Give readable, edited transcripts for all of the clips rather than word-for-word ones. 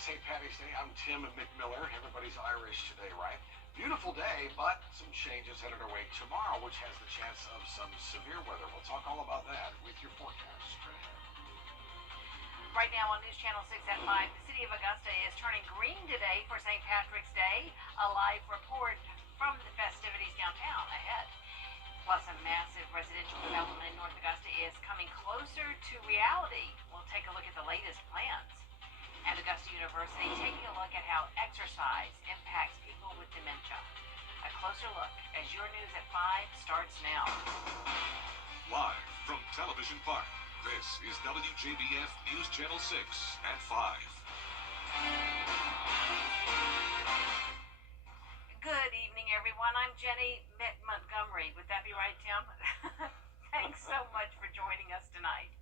St. Patty's Day. I'm Tim McMiller. Everybody's Irish today, right? Beautiful day, but some changes headed our way tomorrow, which has the chance of some severe weather. We'll talk all about that with your forecast straight ahead. Right now on News Channel 6 at 5, the city of Augusta is turning green today for St. Patrick's Day. A live report from the festivities downtown ahead. Plus, a massive residential development in North Augusta is coming closer to reality. We'll take a look at the latest plans. And Augusta University taking a look at how exercise impacts people with dementia. A closer look as your News at 5 starts now. Live from Television Park, this is WJBF News Channel 6 at 5. Good evening, everyone. I'm Jenny Montgomery. Would that be right, Tim? Thanks so much for joining us tonight.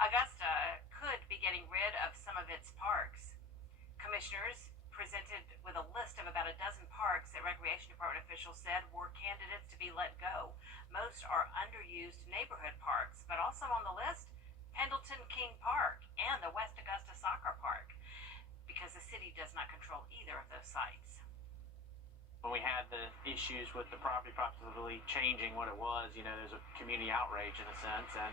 Augusta could be getting rid of some of its parks. Commissioners presented with a list of about a dozen parks that Recreation Department officials said were candidates to be let go. Most are underused neighborhood parks, but also on the list, Pendleton King Park and the West Augusta Soccer Park, because the city does not control either of those sites. When we had the issues with the property possibly changing what it was, there's a community outrage in a sense, and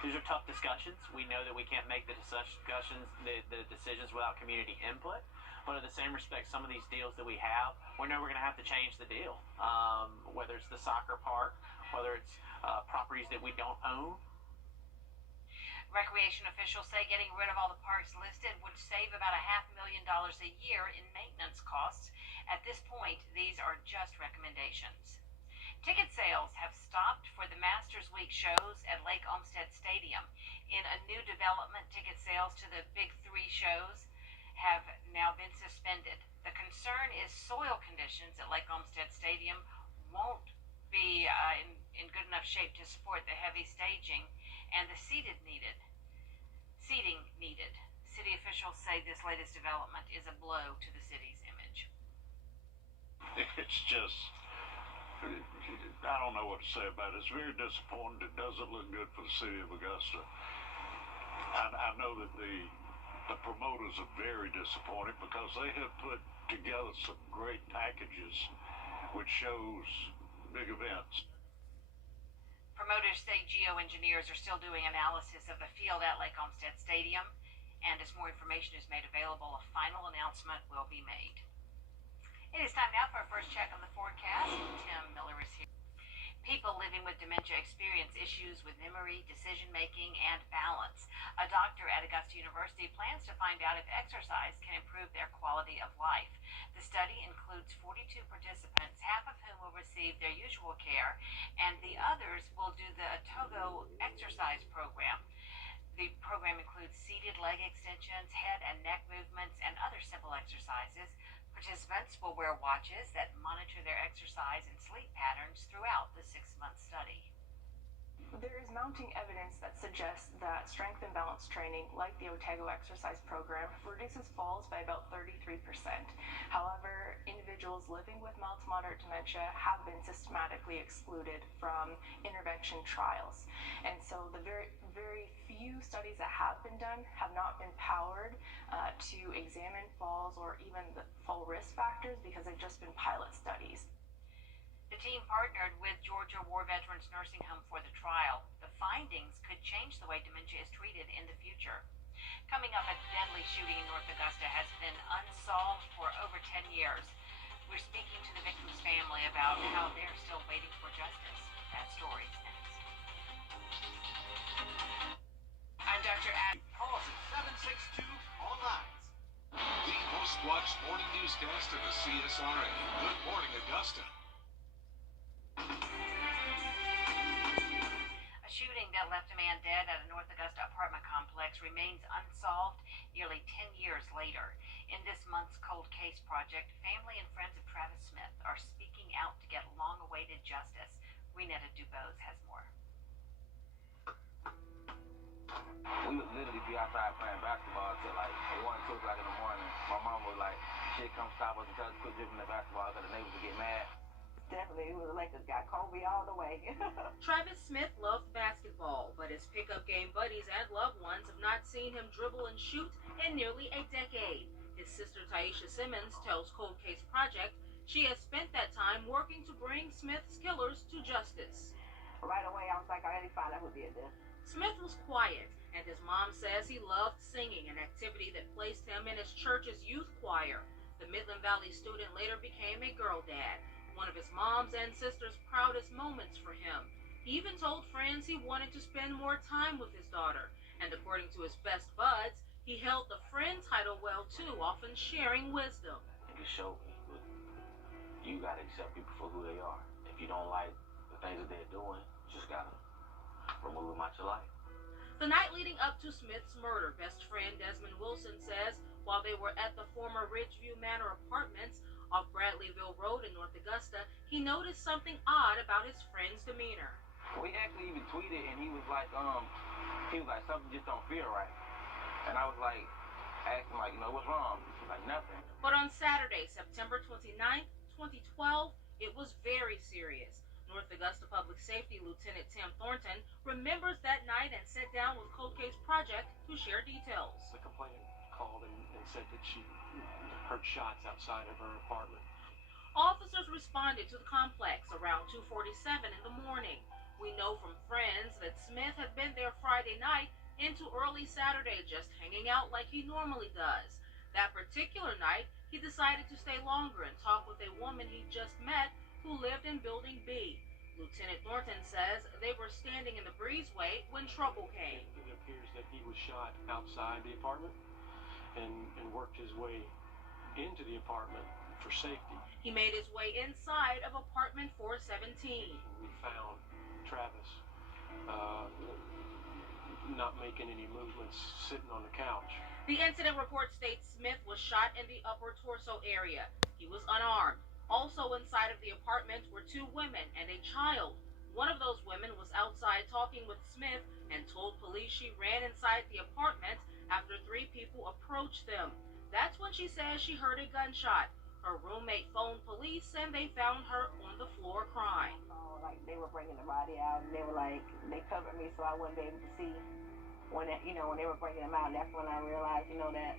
these are tough discussions. We know that we can't make the discussions, the decisions without community input, but at the same respect, some of these deals that we have, we know we're going to have to change the deal, whether it's the soccer park, whether it's properties that we don't own. Recreation officials say getting rid of all the parks listed would save about $500,000 a year in maintenance costs. At this point, these are just recommendations. Ticket sales have stopped for the Masters Week shows at Lake Olmsted Stadium. In a new development, ticket sales to the big three shows have now been suspended. The concern is soil conditions at Lake Olmsted Stadium won't be in good enough shape to support the heavy staging and the seating needed. City officials say this latest development is a blow to the city's image. It's just, I don't know what to say about it. It's very disappointing. It doesn't look good for the city of Augusta. I know that the promoters are very disappointed because they have put together some great packages which shows big events. Promoters say geoengineers are still doing analysis of the field at Lake Olmsted Stadium, and as more information is made available, a final announcement will be made. It is time now for our first check on the forecast. Tim Miller is here. People living with dementia experience issues with memory, decision-making, and balance. A doctor at Augusta University plans to find out if exercise can improve their quality of life. The study includes 42 participants, half of whom will receive their usual care, and the others will do the Togo exercise program. The program includes seated leg extensions, head and neck movements, and other simple exercises. Participants will wear watches that monitor their exercise and sleep patterns throughout the 6-month study. There is mounting evidence that suggests that strength and balance training, like the Wrdw exercise program, reduces falls by about 33%. However, individuals living with mild to moderate dementia have been systematically excluded from intervention trials. And so the very few studies that have been done have not been powered to examine falls or even the fall risk factors because they've just been pilot studies. The team partnered with Georgia War Veterans Nursing Home for the trial. The findings could change the way dementia is treated in the future. Coming up, a deadly shooting in North Augusta has been unsolved for over 10 years. We're speaking to the victim's family about how they're still waiting for justice. That story's next. I'm Dr. Ad. Call us at 762 on lines. The most watched morning newscast of the CSRA. Good morning, Augusta. A shooting that left a man dead at a North Augusta apartment complex remains unsolved nearly 10 years later. In this month's Cold Case Project, family and friends of Travis Smith are speaking out to get long-awaited justice. Renetta Dubose has more. We would literally be outside playing basketball till like 1, 2 o'clock in the morning. My mom was like, shit, come stop us and tell us to quit dribbling the basketball because the neighbors would get mad. Definitely, he was a Lakers guy. Kobe all the way. Travis Smith loves basketball, but his pickup game buddies and loved ones have not seen him dribble and shoot in nearly a decade. His sister Taisha Simmons tells Cold Case Project she has spent that time working to bring Smith's killers to justice. Right away, I was like, I already found out who did this. Smith was quiet, and his mom says he loved singing, an activity that placed him in his church's youth choir. The Midland Valley student later became a girl dad, one of his mom's and sister's proudest moments for him. He even told friends he wanted to spend more time with his daughter, and according to his best buds, he held the friend title well too, often sharing wisdom. It showed me, but you gotta accept people for who they are. If you don't like the things that they're doing, you just gotta remove them out your life. The night leading up to Smith's murder, best friend Desmond Wilson says while they were at the former Wrdw Manor apartments off Bradleyville Road in North Augusta, he noticed something odd about his friend's demeanor. We actually even tweeted, and he was like, something just don't feel right. And I was like, asking like, what's wrong? He's like, nothing. But on Saturday, September 29th, 2012, it was very serious. North Augusta Public Safety Lieutenant Tim Thornton remembers that night and sat down with Cold Case Project to share details. The complainant called and said that she heard shots outside of her apartment. Officers responded to the complex around 2:47 in the morning. We know from friends that Smith had been there Friday night into early Saturday, just hanging out like he normally does. That particular night, he decided to stay longer and talk with a woman he just met who lived in Building B. Lieutenant Thornton says they were standing in the breezeway when trouble came. It appears that he was shot outside the apartment and worked his way into the apartment for safety. He made his way inside of apartment 417. We found Travis not making any movements, sitting on the couch. The incident report states Smith was shot in the upper torso area. He was unarmed. Also inside of the apartment were two women and a child. One of those women was outside talking with Smith and told police she ran inside the apartment after three people approached them. That's when she says she heard a gunshot. Her roommate phoned police and they found her on the floor crying. Like they were bringing the body out, and they were like, they covered me so I wouldn't be able to see when when they were bringing him out. That's when I realized, that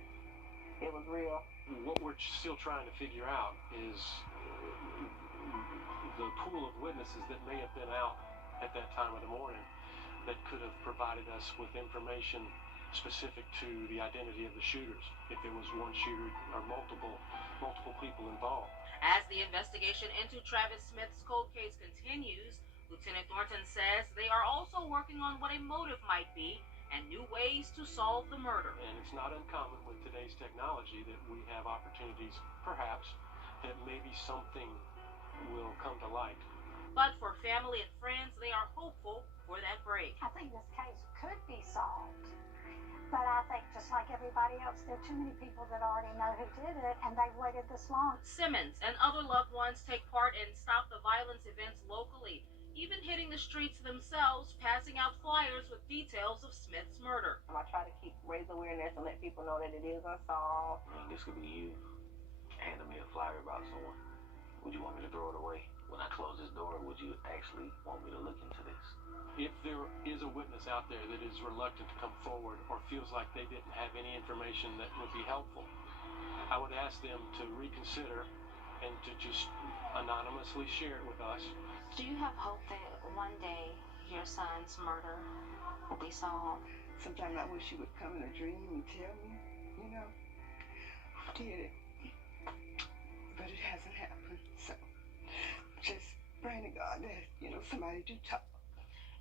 it was real. What we're still trying to figure out is the pool of witnesses that may have been out at that time of the morning that could have provided us with information specific to the identity of the shooters, if it was one shooter or multiple people involved. As the investigation into Travis Smith's cold case continues, Lieutenant Thornton says they are also working on what a motive might be and new ways to solve the murder. And it's not uncommon with today's technology that we have opportunities, perhaps, that maybe something will come to light. But for family and friends, they are hopeful for that break. I think this case could be solved. But I think just like everybody else, there are too many people that already know who did it, and they've waited this long. Simmons and other loved ones take part in Stop the Violence events locally, even hitting the streets themselves, passing out flyers with details of Smith's murder. I try to raise awareness and let people know that it is unsolved. This could be you handing me a flyer about someone. Would you want me to throw it away? When I close this door, would you actually want me to look into this? If there is a witness out there that is reluctant to come forward or feels like they didn't have any information that would be helpful, I would ask them to reconsider and to just anonymously share it with us. Do you have hope that one day your son's murder will be solved? Sometimes I wish you would come in a dream and tell me, who did it. But it hasn't happened, so just praying to God that, somebody do talk.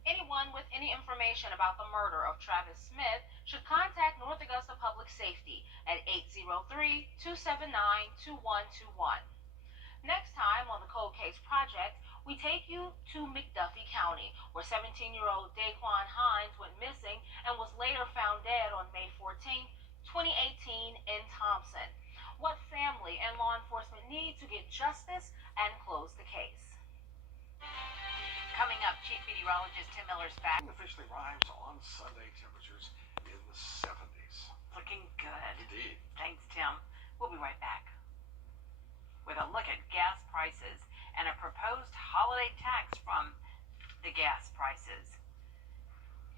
Anyone with any information about the murder of Travis Smith should contact North Augusta Public Safety at 803-279-2121. Next time on the Cold Case Project, we take you to McDuffie County, where 17-year-old Daquan Hines went missing and was later found dead on May 14, 2018 in Thompson. What family and law enforcement need to get justice and close the case. Coming up, Chief Meteorologist Tim Miller's back. Officially arrives on Sunday, temperatures in the 70s. Looking good. Indeed. Thanks, Tim. We'll be right back with a look at gas prices and a proposed holiday tax from the gas prices.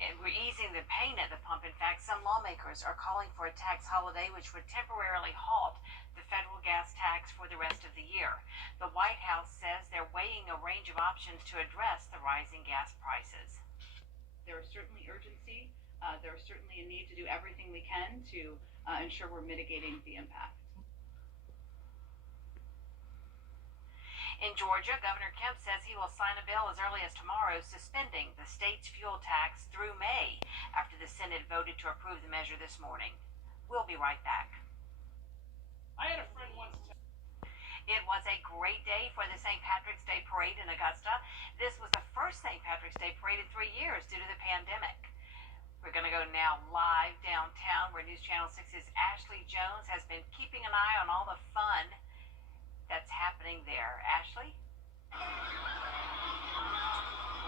And we're easing the pain at the pump bump. In fact, some lawmakers are calling for a tax holiday which would temporarily halt the federal gas tax for the rest of the year. The White House says they're weighing a range of options to address the rising gas prices. There is certainly urgency. There is certainly a need to do everything we can to ensure we're mitigating the impact. In Georgia, Governor Kemp says he will sign a bill as early as tomorrow suspending the state's fuel tax through May after the Senate voted to approve the measure this morning. We'll be right back. I had a friend once tell It was a great day for the St. Patrick's Day Parade in Augusta. This was the first St. Patrick's Day Parade in 3 years due to the pandemic. We're going to go now live downtown where News Channel 6's Ashley Jones has been keeping an eye on all the fun that's happening there. Ashley?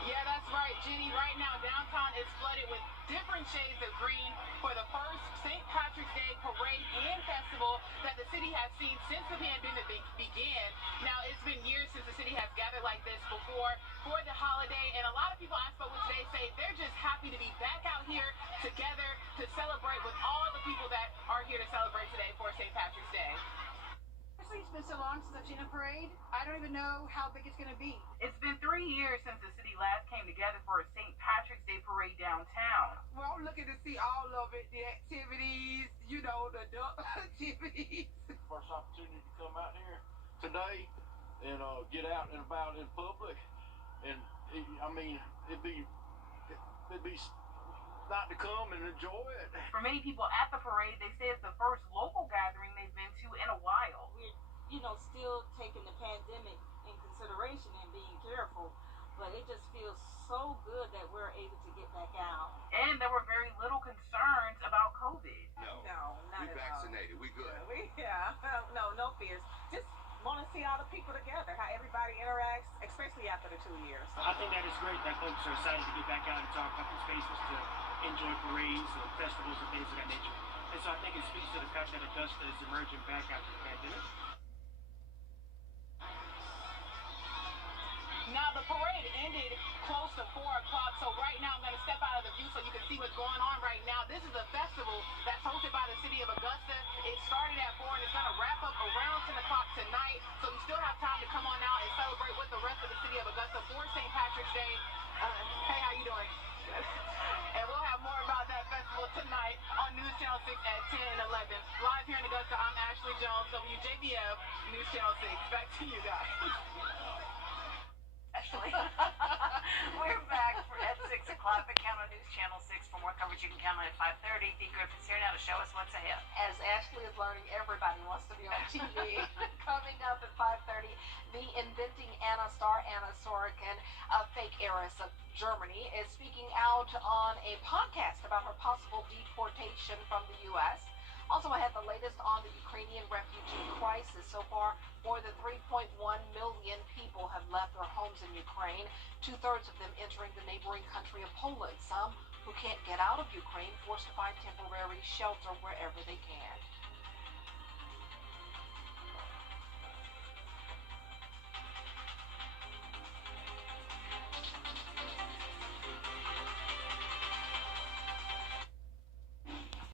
Yeah, that's right, Jenny. Right now, downtown is flooded with different shades of green for the first St. Patrick's Day Parade and Festival that the city has seen since the pandemic began. Now, it's been years since the city has gathered like this before for the holiday, and a lot of people I spoke with today say they're just happy to be back out here together to celebrate with all the people that are here to celebrate today for St. Patrick's Day. It's been so long since I've seen a parade. I don't even know how big it's going to be. It's been 3 years since the city last came together for a St. Patrick's Day parade downtown. Well, I'm looking to see all of it, the activities, you know, the activities. first opportunity to come out here today and get out and about in public, and it'd be not to come and enjoy it. For many people at the parade, they say it's the first local gathering they've been to in a while. We're, still taking the pandemic in consideration and being careful, but it just feels so good that we're able to get back out. And there were very little concerns about COVID. No, not we at vaccinated. all. We good. No fears. Just want to see all the people together, how everybody interacts, especially after the 2 years. I think that is great that folks are excited to get back out into our public spaces to enjoy parades and festivals and things of that nature. And so I think it speaks to the fact that Augusta is emerging back after the pandemic. Now, the parade ended close to 4 o'clock, so right now I'm going to step out of the view so you can see what's going on right now. This is a festival that's hosted by the city of Augusta. It started at 4 and it's going to wrap up around 10 o'clock tonight, so you still have time to come on out and celebrate with the rest of the city of Augusta for St. Patrick's Day. Hey, how you doing? And we'll have more about that festival tonight on News Channel 6 at 10 and 11. Live here in Augusta, I'm Ashley Jones, WJBF, News Channel 6. Back to you guys. Ashley. We're back at 6 o'clock, but count on News Channel 6 for more coverage. You can count on at 5:30. Dee Griffin's here now to show us what's ahead. As Ashley is learning, everybody wants to be on TV. Coming up at 5:30, the Inventing Anna star Anna Sorokin, a fake heiress of Germany, is speaking out on a podcast about her possible deportation from the U.S. Also, I have the latest on the Ukrainian refugee crisis. So far, more than 3.1 million people have left their homes in Ukraine, 2/3 of them entering the neighboring country of Poland. Some who can't get out of Ukraine forced to find temporary shelter wherever they can.